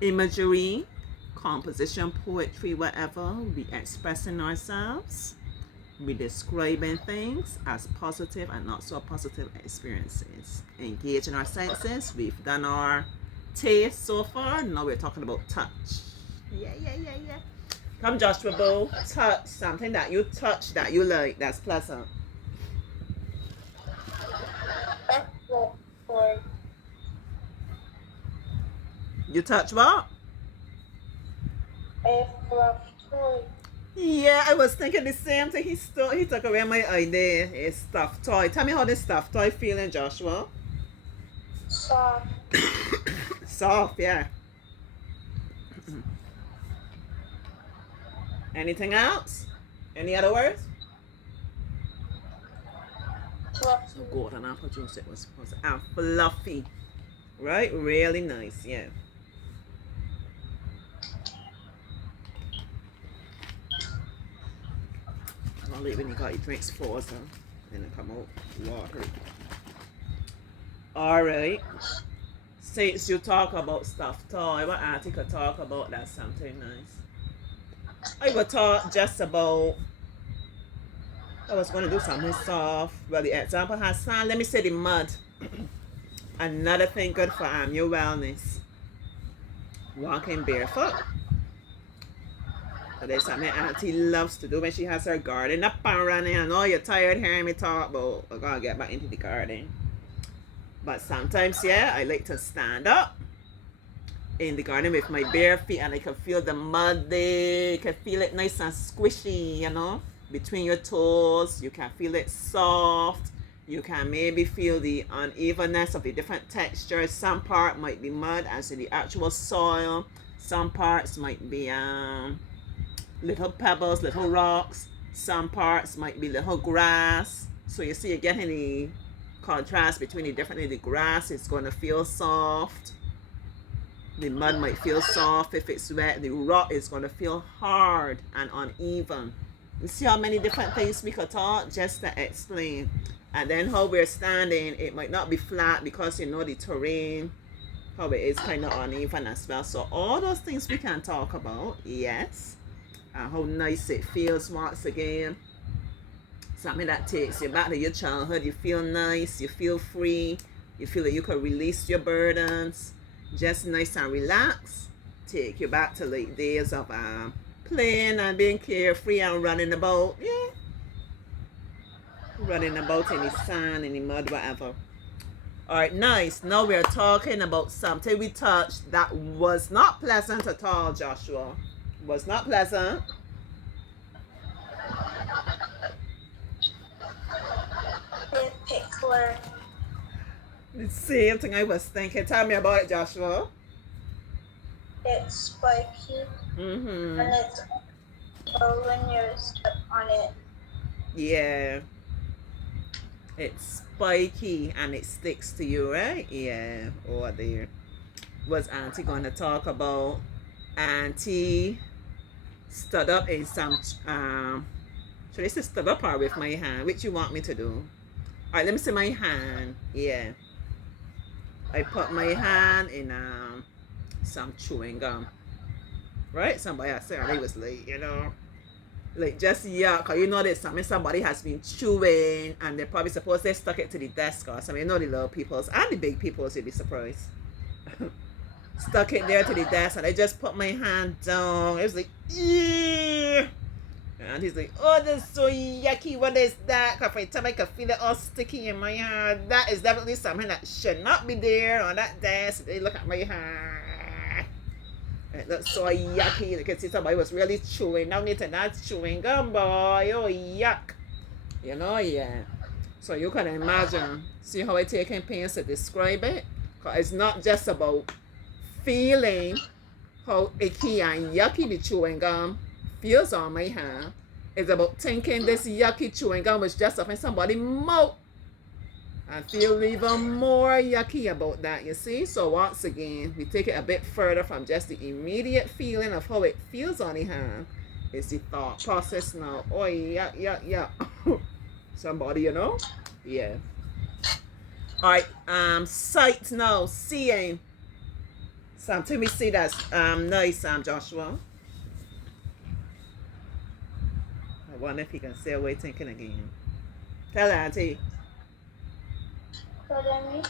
imagery, composition, poetry, whatever. We expressing ourselves. We describing things as positive and not so positive experiences. Engaging our senses. We've done our taste so far. Now we're talking about touch. Yeah, yeah, yeah, yeah. Come, Joshua Boo. Touch something that you touch that you like. That's pleasant. Explore. You touch what? A fluff toy. Yeah, I was thinking the same thing. He took away my idea. A stuffed toy. Tell me how the stuffed toy feeling, Joshua. Soft. Soft, yeah. Anything else? Any other words? Fluffy. So golden apple juice it was fluffy. Right? Really nice, yeah. Only when you got your drinks frozen. Then it come out watery. Alright. Since you talk about stuffed toy, what auntie could talk about that something nice. I would talk just about I was going to do something soft. Well, the example has sand. Let me say the mud. Another thing good for your wellness. Walking barefoot. So there's something Auntie loves to do when she has her garden up and running. I know you're tired hearing me talk, but we're going to get back into the garden. But sometimes, yeah, I like to stand up in the garden with my bare feet and I can feel the mud there. You can feel it nice and squishy, you know, between your toes. You can feel it soft. You can maybe feel the unevenness of the different textures. Some part might be mud as in the actual soil. Some parts might be little pebbles, little rocks. Some parts might be little grass. So you see, you're getting the contrast between the different. The grass is going to feel soft. The mud might feel soft if it's wet. The rock is going to feel hard and uneven. You see how many different things we could talk just to explain. And then how we're standing, it might not be flat because you know the terrain, how it is kind of uneven as well. So all those things we can talk about, yes. And how nice it feels once again. Something that takes you back to your childhood. You feel nice, you feel free, you feel that you can release your burdens. Just nice and relaxed. Take you back to like days of playing and being carefree and running about. Yeah. Running about in the sand, in the mud, whatever. Alright, nice. Now we're talking about something we touched that was not pleasant at all, Joshua. Was not pleasant. A pickler. The same thing I was thinking. Tell me about it, Joshua. It's spiky. Mm-hmm. And it's when you step on it. Yeah. It's spiky and it sticks to you, right? Yeah. Oh, there. Was Auntie gonna talk about? Auntie stood up in some should I say stood up or with my hand? Which you want me to do? Alright, let me see my hand. Yeah. I put my hand in some chewing gum. Right? Somebody I said they was like, you know, like just yuck. You know there's somebody has been chewing and they probably suppose they stuck it to the desk or something. You know the little peoples and the big peoples, you'd be surprised. Stuck it there to the desk and I just put my hand down. It was like, yeah. And he's like, oh, that's so yucky. What is that? Because every time I can feel it all sticky in my hand, that is definitely something that should not be there on that desk. They look at my hand. It looks so yucky. You can see somebody was really chewing. Now need to not chewing gum, boy. Oh, yuck. You know, yeah. So you can imagine. See how I taking pains to describe it? Because it's not just about feeling how icky and yucky the chewing gum feels on my hand. It's about thinking this yucky chewing gum was just up in somebody's mouth and feel even more yucky about that, you see? So once again, we take it a bit further from just the immediate feeling of how it feels on the hand. It's the thought process now. Oh, yeah, yeah, yeah. Somebody, you know? Yeah. All right, sight now, seeing. Something we see that's nice, Joshua. I wonder if he can stay away thinking again. Tell Auntie. Pardon me?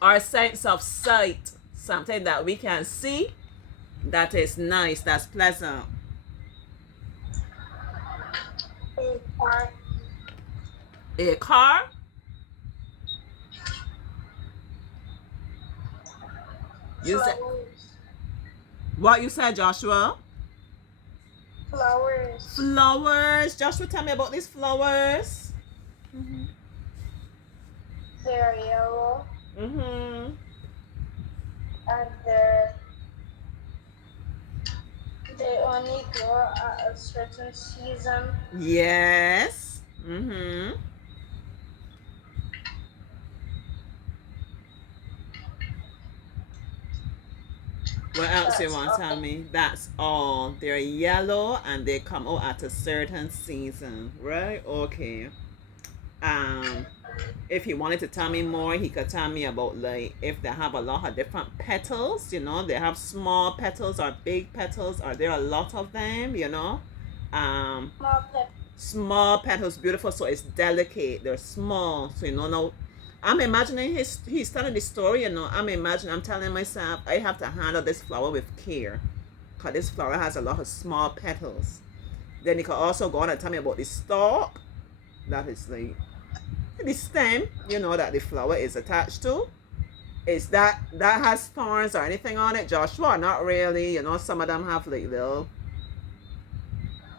Our sense of sight, something that we can see that is nice, that's pleasant. A car. A car? You said Flowers. what you said, Joshua? Flowers. Flowers. Joshua, tell me about these flowers. They're yellow Mm-hmm. and they only grow at a certain season. Yes. Mm-hmm. What else you That's want to tell all. me? That's all. They're yellow and they come out at a certain season, right? Okay. Um, if he wanted to tell me more, he could tell me about like if they have a lot of different petals, you know, they have small petals or big petals, are there a lot of them, you know? Um, Small pepper. small petals, beautiful, so it's delicate. They're small, so you know. Now, I'm imagining he's telling the story, you know. I'm telling myself I have to handle this flower with care, cause this flower has a lot of small petals. Then he could also go on and tell me about the stalk, that is like the stem, you know, that the flower is attached to. Is that has thorns or anything on it, Joshua? Not really, you know. Some of them have like little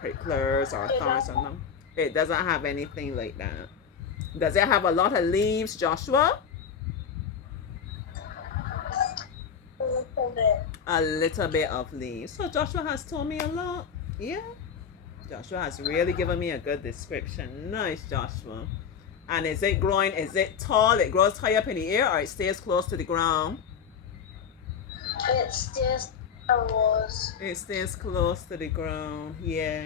pricklers or They thorns don't on them. It doesn't have anything like that. Does it have a lot of leaves, Joshua? a little bit. A little bit of leaves. So Joshua has told me a lot. Yeah. Joshua has really given me a good description. Nice, Joshua. And is it growing? Is it tall? It grows high up in the air or it stays close to the ground? It's just a rose. It stays close to the ground. Yeah.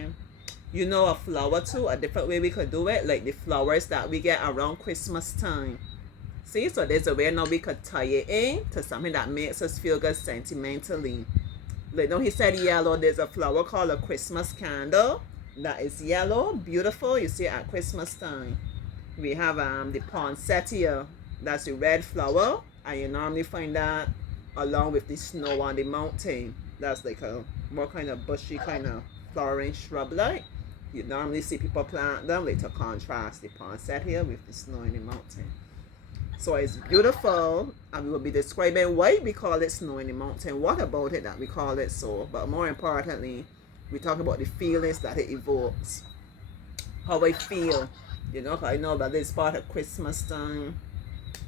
You know a flower too, a different way we could do it, like the flowers that we get around Christmas time. See, so there's a way now we could tie it in to something that makes us feel good sentimentally. Like now he said yellow, there's a flower called a Christmas candle that is yellow, beautiful. You see it at Christmas time. We have the poinsettia, that's the red flower, and you normally find that along with the snow on the mountain. That's like a more kind of bushy kind of flowering shrub like. You normally see people plant them like to contrast the poinsettia with the snow in the mountain. So it's beautiful, and we will be describing why we call it snow in the mountain. What about it that we call it so? But more importantly, we talk about the feelings that it evokes. How I feel, you know, 'cause I know that it's part of Christmas time.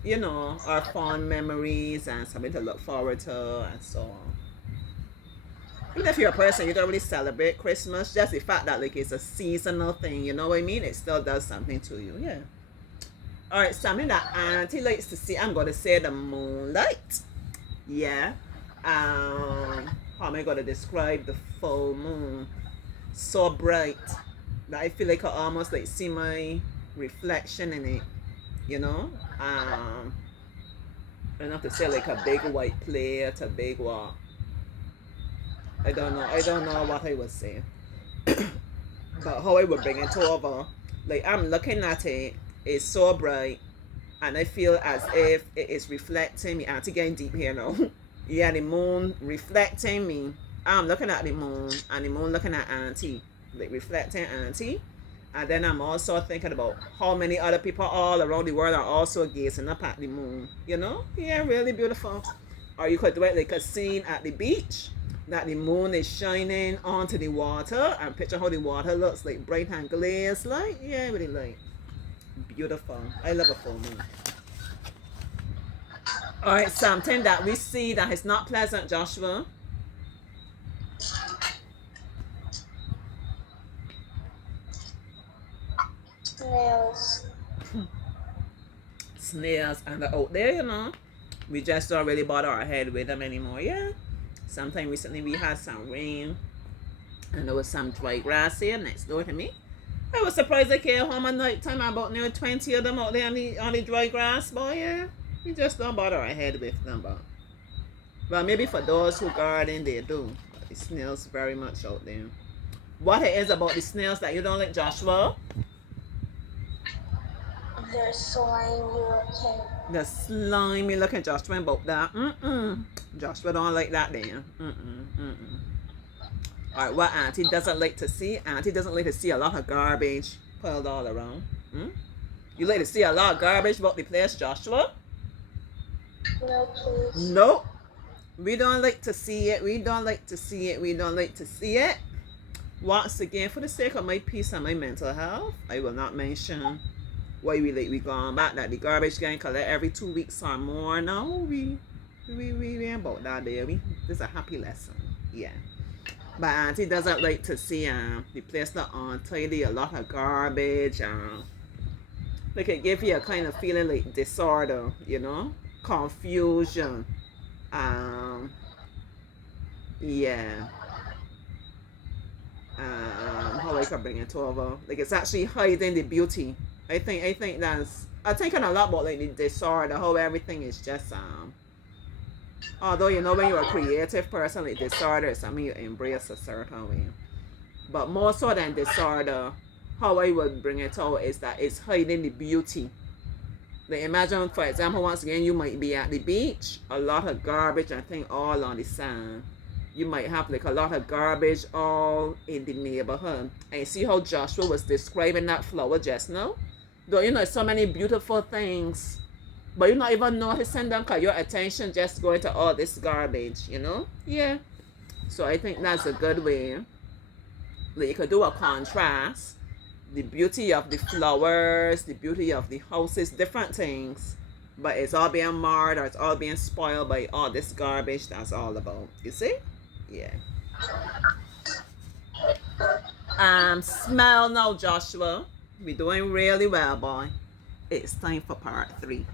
You know, our fond memories and something to look forward to and so on. Even if you're a person you don't really celebrate Christmas, just the fact that like it's a seasonal thing, you know what I mean? It still does something to you, yeah. All right, something that Auntie likes to see. I'm gonna say the moonlight. Yeah. How am I gonna describe the full moon? So bright that I feel like I almost like see my reflection in it. You know. I don't have to say like a big white plate, a big what. I don't know. I don't know what I would say. But how I would bring it over. Like I'm looking at it, it's so bright, and I feel as if it is reflecting me. Auntie getting deep here now. Yeah, the moon reflecting me. I'm looking at the moon, and the moon looking at Auntie, like reflecting Auntie. And then I'm also thinking about how many other people all around the world are also gazing up at the moon. You know? Yeah, really beautiful. Or you could do it like a scene at the beach, that the moon is shining onto the water, and picture how the water looks like bright and glazed. Like, yeah, really like beautiful. I love a full moon. All right, something that we see that is not pleasant, Joshua. Snails. Snails, and they're out there, you know. We just don't really bother our head with them anymore. Yeah. Sometime recently we had some rain, and there was some dry grass here next door to me. I was surprised I came home at night time, about near 20 of them out there on the dry grass, but yeah, we just don't bother our head with them. But Well, maybe for those who garden, they do. The snails very much out there. What it is about the snails that you don't like, Joshua? They're slimy looking. The slimy looking Joshua about that. Joshua don't like that then. All right, what Auntie doesn't like to see? Auntie doesn't like to see a lot of garbage piled all around. You like to see a lot of garbage about the place, Joshua? No, please. Nope. We don't like to see it. We don't like to see it. We don't like to see it. Once again, for the sake of my peace and my mental health, I will not mention why we going back that the garbage getting collected every 2 weeks or more. No, we ain't about that there. This is a happy lesson. Yeah. But Auntie doesn't like to see the place not untidy, a lot of garbage. Like it give you a kind of feeling like disorder, you know, confusion. Yeah. How I can bring it over? Like it's actually hiding the beauty. I think that's. I think a lot about like the disorder, how everything is just Although you know when you're a creative person, like disorder is something you embrace a certain way. But more so than disorder, how I would bring it out is that it's hiding the beauty. Like imagine, for example, once again, you might be at the beach, a lot of garbage, I think all on the sand. You might have like a lot of garbage all in the neighborhood. And you see how Joshua was describing that flower just now? Though you know, so many beautiful things, but you're not even noticing them because your attention just going to all this garbage, you know? Yeah. So I think that's a good way. Like you could do a contrast. The beauty of the flowers, the beauty of the houses, different things. But it's all being marred or it's all being spoiled by all this garbage that's all about. You see? Yeah. Smell now, Joshua. We're doing really well, boy. It's time for part 3.